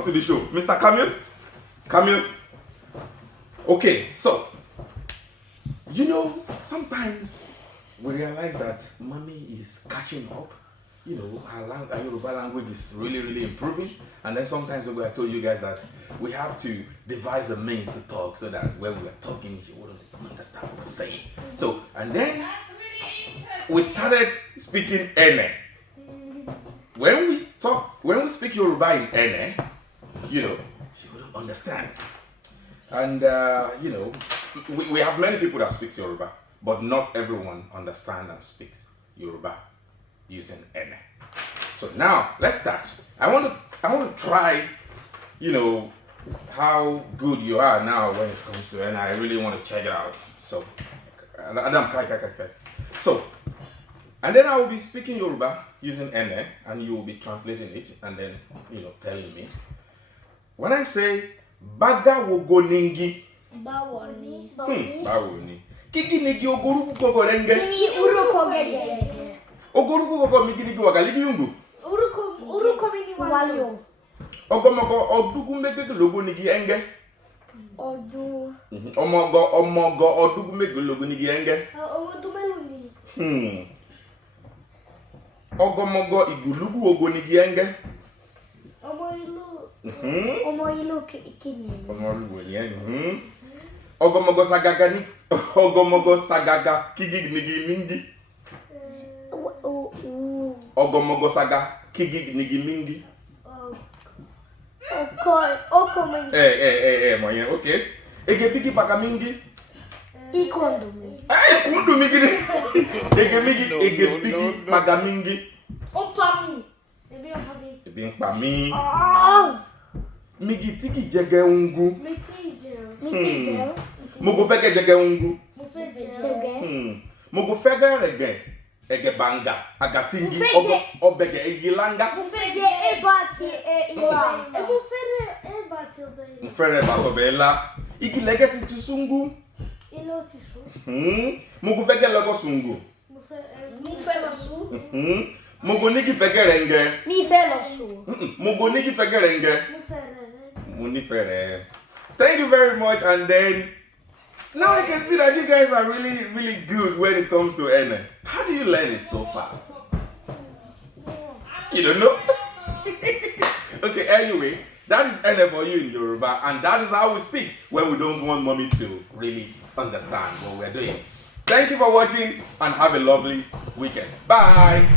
welcome to the show. Mr. Camille? Camille? Okay, so, you know, sometimes we realize that money is catching up. You know, our Yoruba language is really, really improving. And then sometimes I told you guys that we have to devise a means to talk so that when we are talking, you wouldn't understand what we're saying. So, and then we started speaking Ẹnẹ. When we speak Yoruba in Ẹnẹ, you know, you wouldn't understand. And, you know, we have many people that speak Yoruba, but not everyone understands and speaks Yoruba using Ẹnẹ. So now, let's start. I want to try, you know, how good you are now when it comes to Ẹnẹ. I really want to check it out. So, Adam, So, and then I will be speaking Yoruba using Ẹnẹ, and you will be translating it, and then, you know, telling me. When I say, Baga wogo ningi. Bawoni. Bawoni. Kiki nigi ogoruku koko renge. Kini uruko gege. Ogoruku koko migi nigi wagaligi yungu. Uruko migi walio. Ogomogo odugu mege logo nigi enge. Odu. Omogo odugu mege logo nigi enge. Odu meluni. Ogomogo igulugu ogo nigi enge. Omo ilu kini. Omo ilu yen. Ogomogo sagaga kigi nigi mingi. Ogomogo saga kigi nigi mingi. Oko mingi. Moyen, okay. Ege pigi paka mingi. Ikondumi. Ikondumi gini. Ege pigi paka mingi. Ompami. Ebi npami. Migi tiki jege ungu. Migi Mugo fege jege ungu. Mugo fege rege. Ege banga. Agatingi. Obege egilanga. Mufege ebati ila. Mufere ebati obela. Igi lege titusungu. Ilo tisu. Mugo fege logo sungu. Mufela su. Mugo nigi fege renge. Mifela su. Mugo nigi fege renge. Munifere. Thank you very much, and then now I can see that you guys are really, really good when it comes to Ẹnẹ. How do you learn it so fast? You don't know? Okay, anyway, that is Ẹnẹ for you in Yoruba, and that is how we speak when we don't want mommy to really understand what we're doing. Thank you for watching, and have a lovely weekend. Bye!